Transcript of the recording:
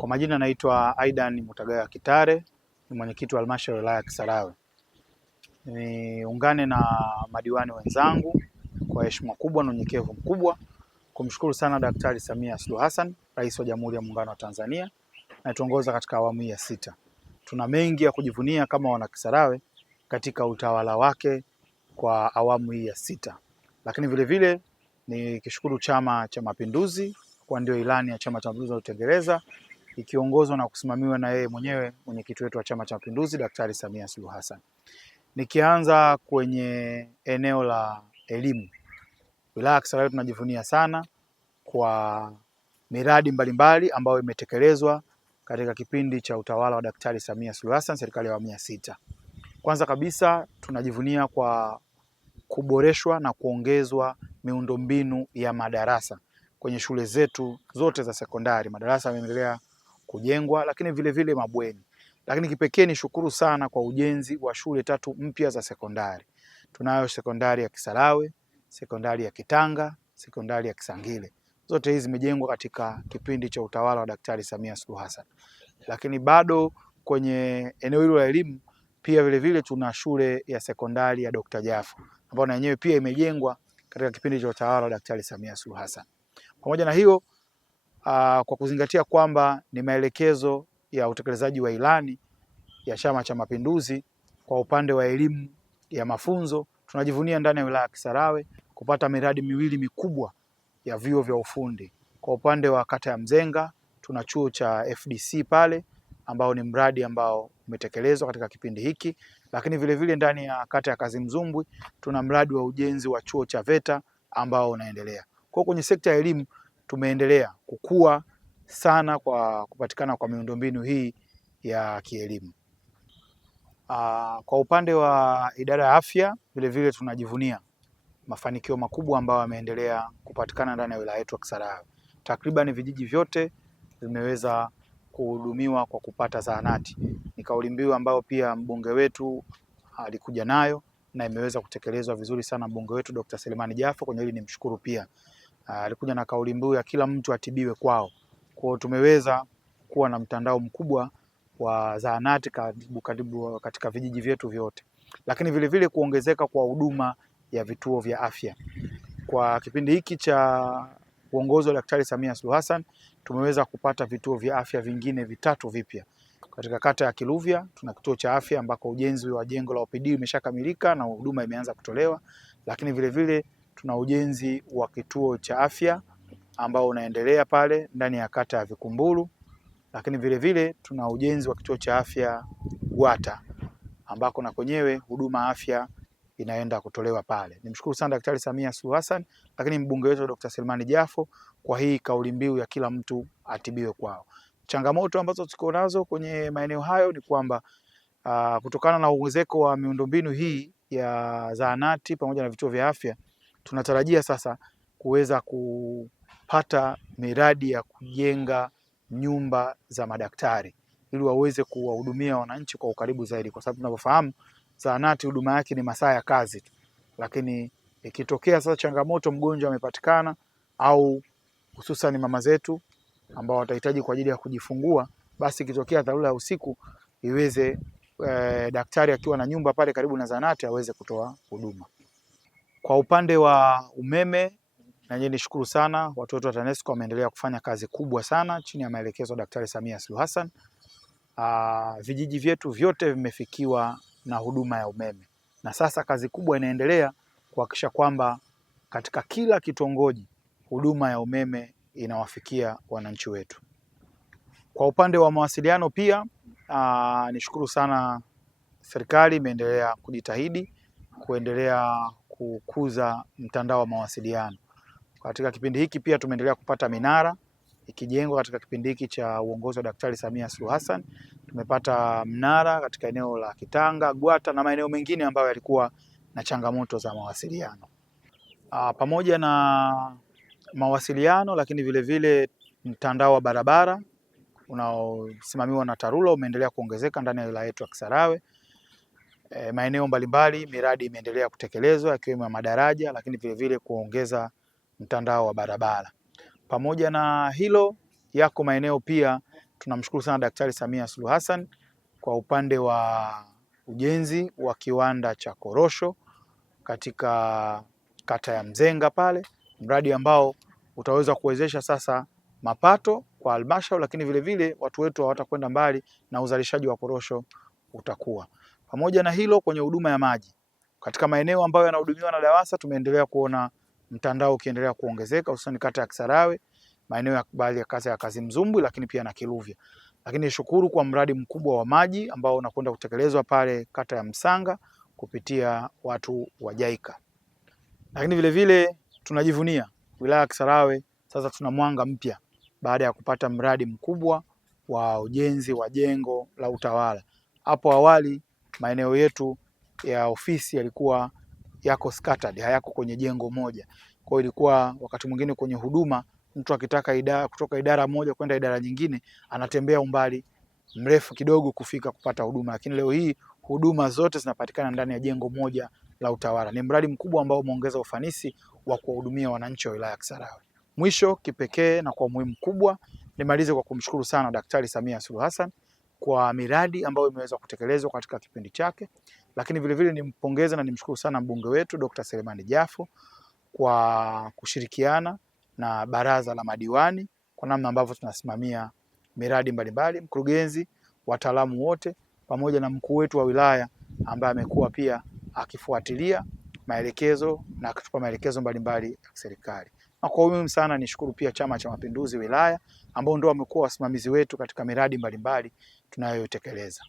Kwa majina naitwa Aidan Mutagaya Kitare, ni mwenyekiti wa halmashauri ya wilaya ya Kisarawe. Niungane na madiwani wenzangu kwa heshima kubwa na unyenyekevu mkubwa kumshukuru sana Daktari Samia Suluhu Hassan, Rais wa Jamhuri ya Muungano wa Tanzania, anatuongoza katika awamu ya 6. Tuna mengi ya kujivunia kama wana Kisarawe katika utawala wake kwa awamu hii ya 6. Lakini vile vile nikishukuru Chama cha Mapinduzi kwa ndio ilani ya Chama cha Mapinduzi inayotekeleza ikiongozwa na kusimamiwa na yeye mwenyewe mwenyekiti wetu wa Chama cha Mapinduzi Daktari Samia Suluhu Hassan. Nikianza kwenye eneo la elimu, wilaya ya Kisarawe tunajivunia sana kwa miradi mbalimbali ambayo imetekelezwa katika kipindi cha utawala wa Daktari Samia Suluhu Hassan, serikali ya awamu ya 6. Kwanza kabisa tunajivunia kwa kuboreshwa na kuongezwa miundombinu ya madarasa kwenye shule zetu zote za sekondari. Madarasa yameendelea kujengwa, lakini vile vile mabweni. Lakini kipekee ni shukuru sana kwa ujenzi wa shule 3 mpya za sekondari. Tunayo sekondari ya Kisarawe, sekondari ya Kitanga, sekondari ya Kisangile. Zote hizi zimejengwa katika kipindi cha utawala wa Daktari Samia Suluhu Hassan. Lakini bado kwenye eneo hilo la elimu pia vile vile tuna shule ya sekondari ya Dr. Jafo ambayo na yenyewe pia imejengwa katika kipindi cha utawala wa Daktari Samia Suluhu Hassan. Pamoja na hiyo, kwa kuzingatia kwamba ni maelekezo ya utekelezaji wa ilani ya Chama cha Mapinduzi kwa upande wa elimu ya mafunzo, tunajivunia ndani ya wilaya ya Kisarawe kupata miradi miwili mikubwa ya vyuo vya ufundi. Kwa upande wa kata ya Mzenga tuna chuo cha FDC pale ambao ni mradi ambao umetekelezwa katika kipindi hiki, lakini vile vile ndani ya kata ya Kazimzumbwi tuna mradi wa ujenzi wa chuo cha VETA ambao unaendelea. Kwa kwenye sekta ya elimu tumeendelea kukua sana kwa kupatikana kwa miundombinu hii ya kielimu. Kwa upande wa idara ya afya vile vile tunajivunia mafanikio makubwa ambayo yameendelea kupatikana ndani ya wilaya yetu ya Kisarawe. Takriban vijiji vyote vimeweza kuhudumiwa kwa kupata zahanati. Ni kauli mbiu ambayo pia mbunge wetu alikuja nayo na imeweza kutekelezwa vizuri sana mbunge wetu Dr. Selemani Jafo. Kwenye hili nimshukuru pia. Alikuja na kauli mbiu ya kila mtu atibiwe kwao. Kwa hiyo tumeweza kuwa na mtandao mkubwa wa zahanati karibu katika vijiji vyetu vyote. Lakini vile vile kuongezeka kwa huduma ya vituo vya afya. Kwa kipindi hiki cha uongozi wa Daktari Samia Suluhu Hassan tumeweza kupata vituo vya afya vingine 3 vipya. Katika kata ya Kiluvya tuna kituo cha afya ambako ujenzi wa jengo la OPD umeshakamilika na huduma imeanza kutolewa. Lakini vile vile tuna ujenzi wa kituo cha afya ambao unaendelea pale ndani ya kata ya Vikumbulu. Lakini vile vile tuna ujenzi wa kituo cha afya Gwata ambako na kwenyewe huduma afya inaenda kutolewa pale. Nimshukuru sana Daktari Samia Suluhu Hassan, lakini mbunge wetu Dr. Selemani Jafo kwa hii kauli mbiu ya kila mtu atibiwe kwao. Changamoto ambazo tuko nazo kwenye maeneo hayo ni kwamba kutokana na ongezeko wa miundombinu hii ya zahanati pamoja na vituo vya afya, tunatarajia sasa kuweza kupata miradi ya kujenga nyumba za madaktari ili waweze kuwahudumia wananchi kwa ukaribu zaidi, kwa sababu tunavyofahamu zahanati huduma yake ni masaa ya kazi tu. Lakini ikitokea sasa changamoto, mgonjwa amepatikana au hususan mama zetu ambao watahitaji kwa ajili ya kujifungua, basi ikitokea dharura ya usiku iweze daktari akiwa na nyumba pale karibu na zahanati aweze kutoa huduma. Kwa upande wa umeme na yeye nishukuru sana watu wetu wa TANESCO wameendelea kufanya kazi kubwa sana chini ya maelekezo ya Daktari Samia Suluhu Hassan. Vijiji vyetu vyote vimefikiwa na huduma ya umeme. Na sasa kazi kubwa inaendelea kuhakikisha kwamba katika kila kitongoji huduma ya umeme inawafikia wananchi wetu. Kwa upande wa mawasiliano pia nishukuru sana serikali imeendelea kujitahidi kuendelea kukuza mtandao wa mawasiliano. Katika kipindi hiki pia tumeendelea kupata minara ikijengwa katika kipindi hiki cha uongozi wa Daktari Samia Suluhu Hassan. Tumepata mnara katika eneo la Kitanga, Gwata na maeneo mengine ambayo yalikuwa na changamoto za mawasiliano. Pamoja na mawasiliano, lakini vile vile mtandao wa barabara unaosimamiwa na TARURA umeendelea kuongezeka ndani ya wilaya yetu ya Kisarawe. Maeneo mbalimbali miradi imeendelea kutekelezwa ikiwemo madaraja, lakini vile vile kuongeza mtandao wa barabara. Pamoja na hilo, yako maeneo pia tunamshukuru sana Daktari Samia Suluhu Hassan kwa upande wa ujenzi wa kiwanda cha korosho katika kata ya Mzenga pale, mradi ambao utaweza kuwezesha sasa mapato kwa halmashauri, lakini vile vile watu wetu hawatakwenda mbali na uzalishaji wa korosho utakuwa. Pamoja na hilo, kwenye huduma ya maji katika maeneo ambayo yanahudumiwa na DAWASA tumeendelea kuona mtandao ukiendelea kuongezeka, hususan kata ya Kisarawe, maeneo ya baadhi ya kata ya Kazimzumbwi, lakini pia na Kiluvya. Lakini nishukuru kwa mradi mkubwa wa maji ambao unakwenda kutekelezwa pale kata ya Msanga kupitia watu wa JAICA. Lakini vile vile tunajivunia wilaya ya Kisarawe sasa tuna mwanga mpya baada ya kupata mradi mkubwa wa ujenzi wa jengo la utawala. Hapo awali maeneo yetu ya ofisi yalikuwa yako scattered, hayako kwenye jengo moja. Kwa hiyo ilikuwa wakati mwingine kwenye huduma mtu akitaka kutoka idara moja kwenda idara nyingine anatembea umbali mrefu kidogo kufika kupata huduma, lakini leo hii huduma zote zinapatikana ndani ya jengo moja la utawala. Ni mradi mkubwa ambao umeongeza ufanisi wa kuwahudumia wananchi wa wilaya ya Kisarawe. Mwisho kipekee na kwa umuhimu mkubwa, nimalize kwa kumshukuru sana Daktari Samia Suluhu Hassan kwa miradi ambayo imeweza kutekelezwa katika kipindi chake, lakini vile vile nimpongeze na nimshukuru sana mbunge wetu Dr. Selemani Jafo kwa kushirikiana na baraza la madiwani kwa namna ambavyo tunasimamia miradi mbalimbali, mkurugenzi, wataalamu wote pamoja na mkuu wetu wa wilaya ambaye amekuwa pia akifuatilia maelekezo na kutupa maelekezo mbalimbali ya serikali. Na kwa umuhimu sana nishukuru pia Chama cha Mapinduzi wilaya ambao ndio wamekuwa wasimamizi wetu katika miradi mbalimbali tunayotekeleza.